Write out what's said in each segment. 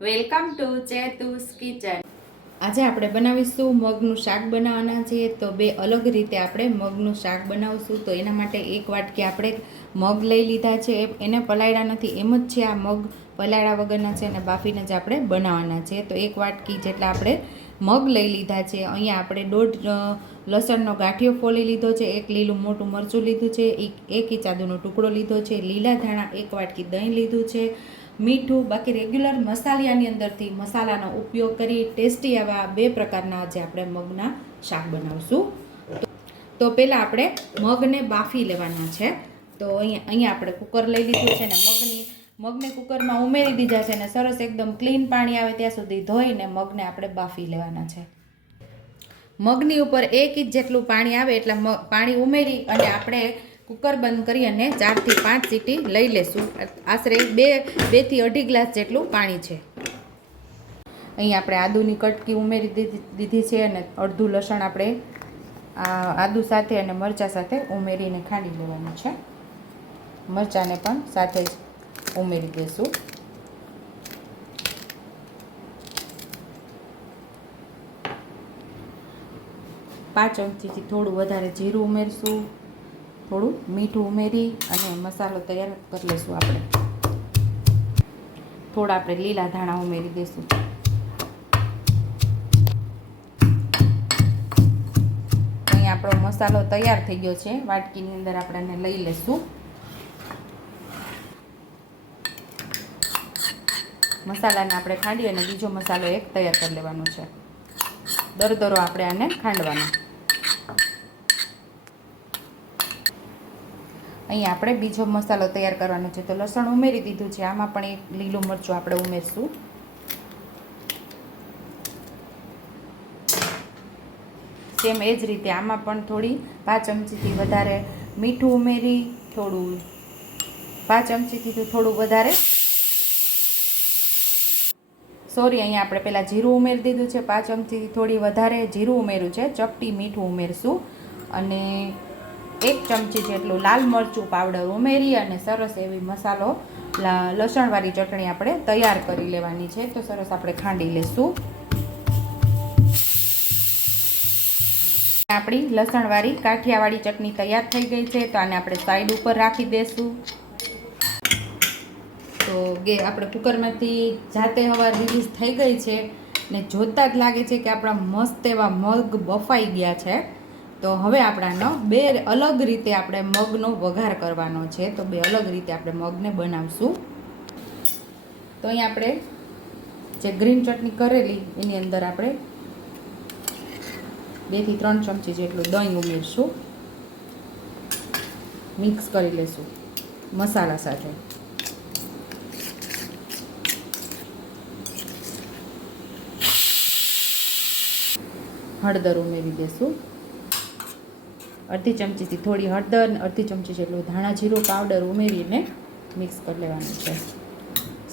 Welcome to ચેતુસ kitchen. આજે આપણે બનાવીશું મગનું શાક બનાવવાના છે। તો બે અલગ રીતે આપણે મગનું શાક બનાવશું। તો એના માટે એક વાટકી આપણે મગ લઈ લીધા છે। એને પલાળ્યા નથી, એમ જ છે। આ મગ પલાળ્યા વગરના છે અને બાફીને જ આપણે બનાવવાના છે। તો એક વાટકી જેટલા આપણે મગ લઈ લીધા છે। અહીંયા આપણે 1.5 લસણનો ગાંઠિયો ફોલી લીધો છે, એક લીલું મોટું મરચું લીધું છે, એક ઇંચ આદુનો ટુકડો લીધો છે, લીલા ધાણા એક વાટકી દહીં લીધું છે, મીઠું। બાકી રેગ્યુલર મસાલાની અંદરથી મસાલાનો ઉપયોગ કરી ટેસ્ટી આવા બે પ્રકારના આજે આપણે મગના શાક બનાવશું। તો પહેલાં આપણે મગને બાફી લેવાના છે। તો અહીંયા આપણે કુકર લઈ લીધું છે ને મગને કુકરમાં ઉમેરી દીધા છે ને સરસ એકદમ ક્લીન પાણી આવે ત્યાં સુધી ધોઈને મગને આપણે બાફી લેવાના છે। મગની ઉપર 1 ઇંચ જેટલું પાણી આવે એટલા પાણી ઉમેરી અને આપણે કુકર બંધ કરી અને 4 થી 5 સીટી લઈ લેશું। આશરે 2 થી 2.5 ગ્લાસ જેટલું પાણી છે। અહીં આપણે આદુની કટકી ઉમેરી દીધી છે અને અડધું લસણ આપણે આદુ સાથે અને મરચાં સાથે ઉમેરીને ખાંડી લેવાનું છે। મરચાંને પણ સાથે જ ઉમેરી દઈશું। પાંચ ચમચીથી થોડું વધારે જીરું ઉમેરશું, થોડું મીઠું ઉમેરી અને મસાલો તૈયાર કરી લઈશું। આપણે થોડા આપણે લીલા ધાણા ઉમેરી દઈશું। અહીં આપણો મસાલો તૈયાર થઈ ગયો છે। વાટકીની અંદર આપણે એને લઈ લઈશું। મસાલાને આપણે ખાંડી અને બીજો મસાલો એક તૈયાર કરી લેવાનો છે। દરદરો આપણે આને ખાંડવાનો। અહીં આપણે બીજો મસાલો તૈયાર કરવાનો છે। તો લસણ ઉમેરી દીધું છે, આમાં પણ એક લીલું મરચું આપણે ઉમેરશું। સેમ એ જ રીતે આમાં પણ થોડી 5 ચમચીથી વધારે મીઠું ઉમેરી, થોડું 5 ચમચીથી થોડું વધારે અહીંયા આપણે પહેલાં જીરું ઉમેરી દીધું છે। 5 ચમચીથી થોડી વધારે જીરું ઉમેર્યું છે। ચપટી મીઠું ઉમેરશું અને 1 ચમચી જેટલું લાલ મરચું પાવડર ઉમેરી અને સરસ એવી મસાલો લસણવાળી ચટણી આપણે તૈયાર કરી લેવાની છે। તો સરસ આપણે ખાંડી લેશું। આપણી લસણવાળી કાઠિયાવાડી ચટણી તૈયાર થઈ ગઈ છે। તો આને આપણે સાઈડ ઉપર રાખી દઈશું। તો આપણે કુકરમાંથી જાતે હવા રિલીઝ થઈ ગઈ છે ને જોતાં જ લાગે છે કે આપણા મસ્ત એવા મગ બફાઈ ગયા છે। તો હવે આપણાનો બે અલગ રીતે આપણે મગનો વઘાર કરવાનો છે। તો બે અલગ રીતે આપણે મગને બનાવશું। તો અહીં આપણે જે ગ્રીન ચટણી કરેલી એની અંદર આપણે 2 થી 3 ચમચી જેટલું દહીં ઉમેરશું, મિક્સ કરી લઈશું મસાલા સાથે। હળદર ઉમેરી દઈશું, અડધી ચમચીથી થોડી હળદર, અડધી ચમચી જેટલું ધાણા જીરું પાવડર ઉમેરીને મિક્સ કરી લેવાનું છે।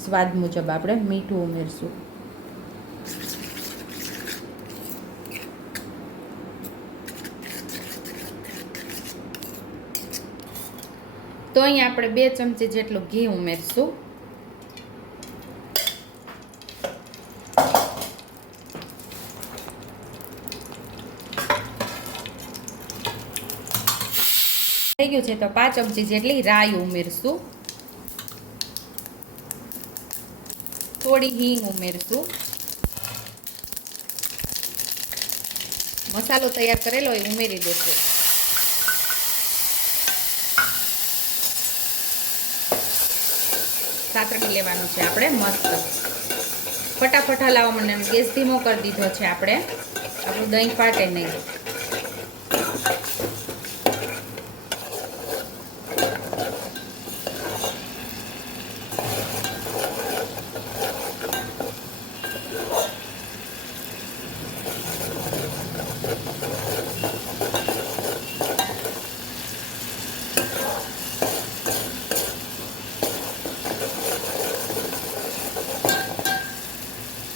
સ્વાદ મુજબ આપણે મીઠું ઉમેરશું। તો અહીં આપણે 2 ચમચી જેટલું ઘી ઉમેરશું। થઈ ગયું છે તો 5 ચમચી જેટલી રાઈ ઉમેરશું, થોડી હિંગ ઉમેરશું। મસાલો તૈયાર કરેલો એ ઉમેરી દેશું। સાતડી લેવાનું છે આપણે મસ્ત। ફટાફટ હલાવવા મને ગેસ ધીમો કરી દીધો છે આપણે, આપણું દહીં ફાટે નહીં।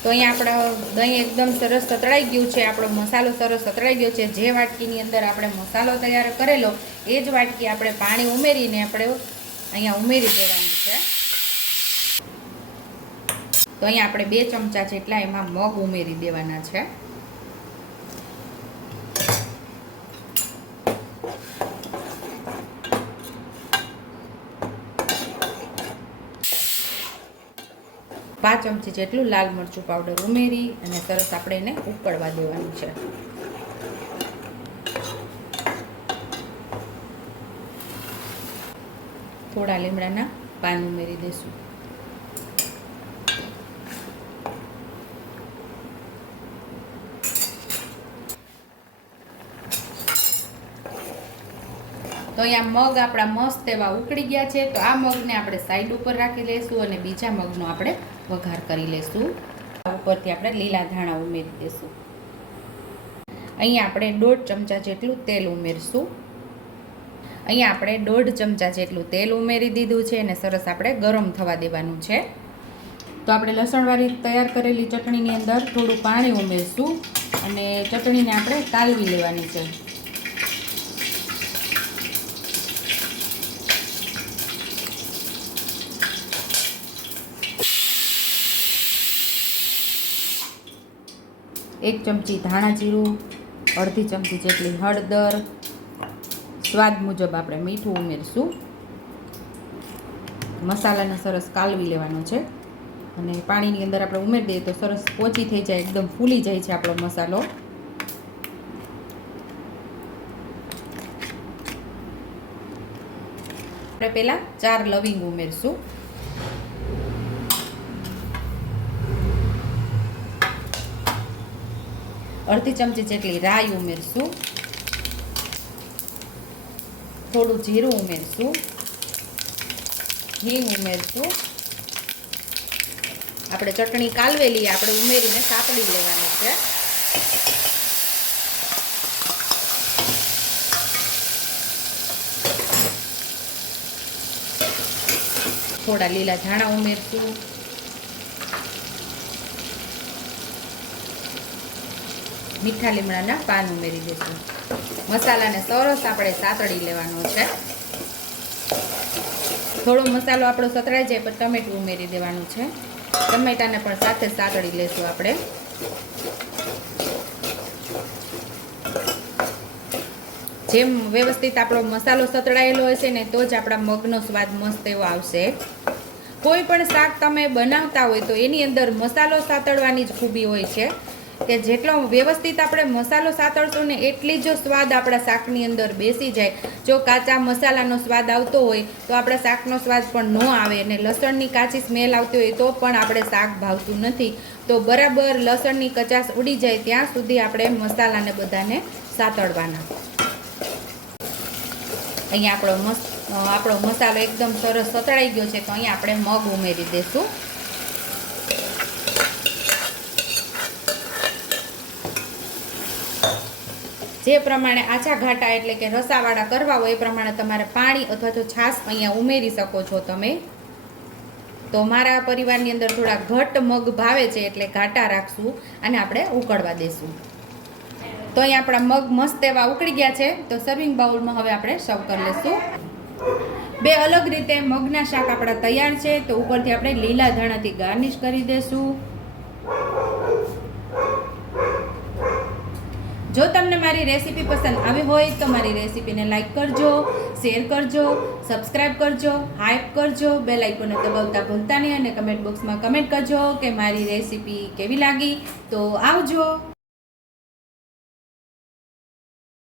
તો અહીંયા આપણે દહીં એકદમ સરસ સતળાઈ ગયું છે, આપણો મસાલો સરસ સતળાઈ ગયો છે। જે વાટકીની અંદર આપણે મસાલો તૈયાર કરેલો એ જ વાટકી આપણે પાણી ઉમેરીને આપણે અહીંયા ઉમેરી દેવાનું છે। તો અહીંયા આપણે 2 ચમચા જેટલા એમાં મગ ઉમેરી દેવાના છે. પાંચ ચમચી જેટલું લાલ મરચું પાવડર ઉમેરી અને સરસ આપણે એને ઉકળવા દેવાનું છે. થોડા લીમડાના પાન ઉમેરી દઈશું. તો અહીંયા મગ આપણા મસ્ત એવા ઉકળી ગયા છે. તો આ મગને આપણે સાઈડ ઉપર રાખી લઈશું અને બીજા મગનો આપણે વઘાર કરી લઈશું. ઉપરથી આપણે લીલા ધાણા ઉમેરી દઈશું. અહીંયા આપણે 1.5 ચમચા જેટલું તેલ ઉમેરશું. અહીંયા આપણે 1.5 ચમચા જેટલું તેલ ઉમેરી દીધું છે અને સરસ આપણે ગરમ થવા દેવાનું છે. તો આપણે લસણવાળી તૈયાર કરેલી ચટણીની અંદર થોડું પાણી ઉમેરશું અને ચટણીને આપણે કાલવી લેવાની છે. એક ચમચી ધાણા જીરું, અડધી ચમચી જેટલી હળદર, સ્વાદ મુજબ આપણે મીઠું ઉમેરશું. મસાલાને સરસ કાલવી લેવાનો છે અને પાણીની અંદર આપણે ઉમેરી દઈએ તો સરસ પોચી થઈ જાય, એકદમ ફૂલી જાય છે આપણો મસાલો. આપણે પહેલાં 4 લવિંગ ઉમેરશું. અડધી ચમચી જેટલી રાઈ ઉમેરશું. થોડું જીરું ઉમેરશું. હિંગ ઉમેરશું. આપણે ચટણી કાલવેલી આપણે ઉમેરીને સાતળી લેવાની છે. થોડા લીલા ધાણા ઉમેરશું. મીઠા લીમડાના પાન ઉમેરી દઈશું. મસાલાને સરસ આપણે સાતળી લેવાનો છે. થોડો મસાલો આપણો સતળાઈ જાય પછી ટમેટું ઉમેરી દેવાનું છે. ટમેટાને પણ સાથે સાતળી લેશું આપણે. જેમ વ્યવસ્થિત આપણો મસાલો સતળાયેલો હશે ને તો જ આપણા મગનો સ્વાદ મસ્ત એવો આવશે. કોઈ પણ શાક તમે બનાવતા હોય તો એની અંદર મસાલો સાતળવાની જ ખૂબી હોય છે કે જેટલો વ્યવસ્થિત આપણે મસાલો સાતળશું ને એટલી જો સ્વાદ આપણા શાકની અંદર બેસી જાય. જો કાચા મસાલાનો સ્વાદ આવતો હોય તો આપણા શાકનો સ્વાદ પણ ન આવે અને લસણની કાચી સ્મેલ આવતી હોય તો પણ આપણે શાક ભાવતું નથી. તો બરાબર લસણની કચાશ ઉડી જાય ત્યાં સુધી આપણે મસાલાને બધાને સાતળવાના. અહીંયા આપણો મસાલો એકદમ સરસ સતળાઈ ગયો છે તો અહીંયા આપણે મગ ઉમેરી દઈશું. જે પ્રમાણે આછા ઘાટા એટલે કે રસાવાળા કરવા હોય એ પ્રમાણે તમારે પાણી અથવા તો છાશ અહીંયા ઉમેરી શકો છો તમે. તો મારા પરિવારની અંદર થોડા ઘટ મગ ભાવે છે એટલે ઘાટા રાખશું અને આપણે ઉકળવા દેશું. તો અહીંયા આપણા મગ મસ્ત એવા ઉકળી ગયા છે. તો સર્વિંગ બાઉલમાં હવે આપણે સર્વ કરી લઈશું. 2 અલગ રીતે મગના શાક આપણા તૈયાર છે. તો ઉપરથી આપણે લીલા ધાણાથી ગાર્નિશ કરી દઈશું. જો તમને મારી રેસીપી પસંદ આવી હોય તો મારી રેસીપીને લાઈક કરજો, શેર કરજો, સબસ્ક્રાઈબ કરજો, હાઈપ કરજો, બેલ આઇકોનને દબાવતા ભૂલતા નહીં અને કમેન્ટ બોક્સમાં કમેન્ટ કરજો કે મારી રેસીપી કેવી લાગી. તો આવજો.